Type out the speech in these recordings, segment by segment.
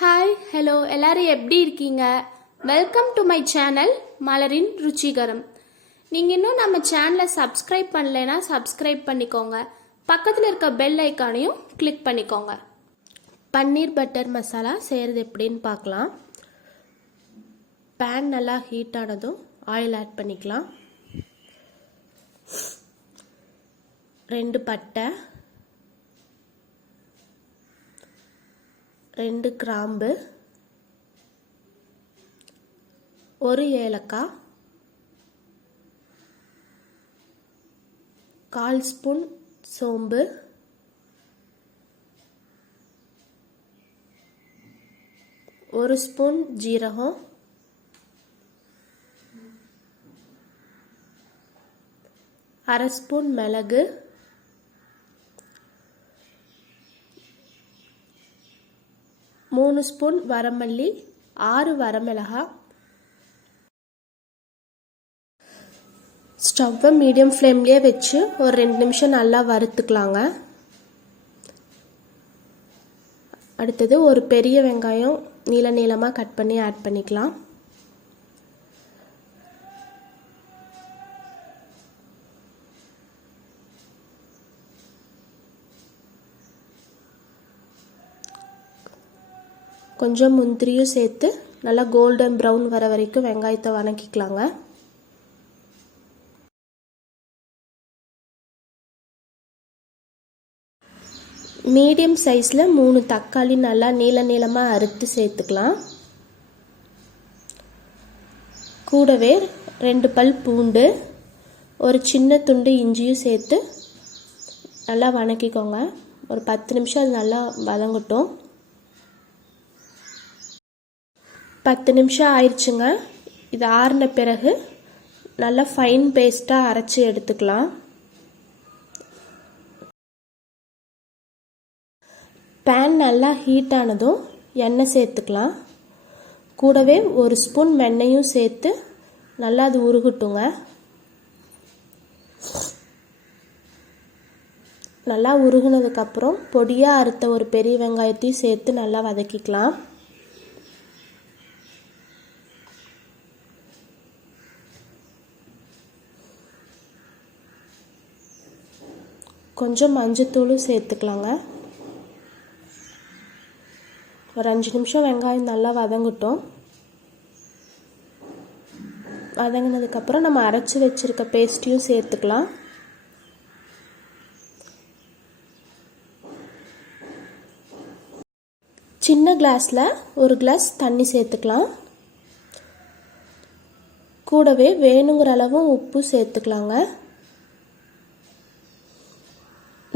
Hi hello எல்லாரும் எப்படி இருக்கீங்க? வெல்கம் டு மை சேனல் மலரின் ருச்சிகரம். நீங்கள் இன்னும் நம்ம சேனலை சப்ஸ்கிரைப் பண்ணலைன்னா சப்ஸ்கிரைப் பண்ணிக்கோங்க. பக்கத்தில் இருக்க பெல் ஐக்கானையும் கிளிக் பண்ணிக்கோங்க. பன்னீர் பட்டர் மசாலா செய்கிறது எப்படின்னு பார்க்கலாம். பேன் நல்லா ஹீட் ஆனதும் ஆயில் ஆட் பண்ணிக்கலாம். 2 பட்டை, 2 கிராம்பு, 1 ஏலக்காய், 1/4 ஸ்பூன் சோம்பு, 1 ஸ்பூன் ஜீரகம், 1/2 ஸ்பூன் மிளகு, 3 ஸ்பூன் வரமல்லி, 6 வரமிளகாய். ஸ்டவ்வை மீடியம் ஃப்ளேம்லேயே வச்சு ஒரு 2 நிமிஷம் நல்லா வறுத்துக்கலாங்க. அடுத்தது ஒரு பெரிய வெங்காயம் நீள நீளமாக கட் பண்ணி ஆட் பண்ணிக்கலாம். கொஞ்சம் முந்திரியும் சேர்த்து நல்லா கோல்டன் ப்ரௌன் வர வரைக்கும் வெங்காயத்தை வதக்கிக்கலாங்க. மீடியம் சைஸில் 3 தக்காளி நல்லா நீள நீளமாக அறுத்து சேர்த்துக்கலாம். கூடவே 2 பல் பூண்டு, ஒரு சின்ன துண்டு இஞ்சியும் சேர்த்து நல்லா வதக்கிக்கோங்க. ஒரு 10 நிமிஷம் அது நல்லா வதங்கட்டும். 10 நிமிஷம் ஆயிடுச்சுங்க. இது ஆறின பிறகு நல்லா ஃபைன் பேஸ்ட்டாக அரைச்சி எடுத்துக்கலாம். பேன் நல்லா ஹீட் ஆனதும் எண்ணெய் சேர்த்துக்கலாம். கூடவே 1 ஸ்பூன் வெண்ணெயும் சேர்த்து நல்லா அது உருகட்டுங்க. நல்லா உருகுனதுக்கப்புறம் பொடியாக அறுத்த ஒரு பெரிய வெங்காயத்தையும் சேர்த்து நல்லா வதக்கிக்கலாம். கொஞ்சம் மஞ்சத்தூளும் சேர்த்துக்கலாங்க. ஒரு 5 நிமிஷம் வெங்காயம் நல்லா வதங்கட்டும். வதங்கினதுக்கப்புறம் நம்ம அரைச்சி வச்சுருக்க பேஸ்ட்டையும் சேர்த்துக்கலாம். சின்ன கிளாஸில் 1 கிளாஸ் தண்ணி சேர்த்துக்கலாம். கூடவே வேணுங்கிற அளவு உப்பு சேர்த்துக்கலாங்க.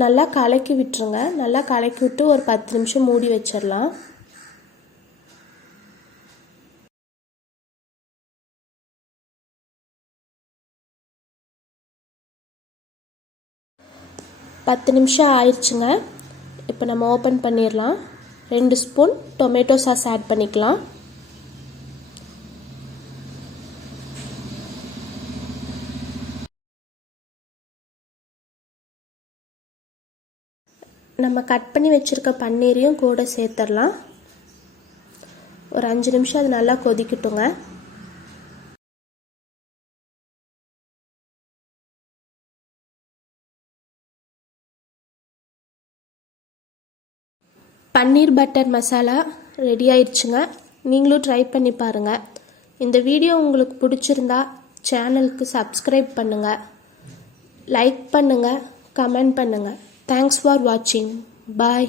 நல்லா கலக்கி விட்டுருங்க. நல்லா கலக்கி விட்டு ஒரு 10 நிமிஷம் மூடி வச்சிடலாம். பத்து நிமிஷம் ஆயிடுச்சுங்க. இப்போ நம்ம ஓப்பன் பண்ணிடலாம். 2 ஸ்பூன் டொமேட்டோ சாஸ் ஆட் பண்ணிக்கலாம். நம்ம கட் பண்ணி வச்சுருக்க பன்னீரையும் கூட சேர்த்துடலாம். ஒரு 5 நிமிஷம் அது நல்லா கொதிக்கட்டுங்க. பன்னீர் பட்டர் மசாலா ரெடி ஆயிடுச்சுங்க. நீங்களும் ட்ரை பண்ணி பாருங்கள். இந்த வீடியோ உங்களுக்கு பிடிச்சிருந்தா சேனலுக்கு சப்ஸ்கிரைப் பண்ணுங்கள், லைக் பண்ணுங்கள், கமெண்ட் பண்ணுங்கள். Thanks for watching. Bye.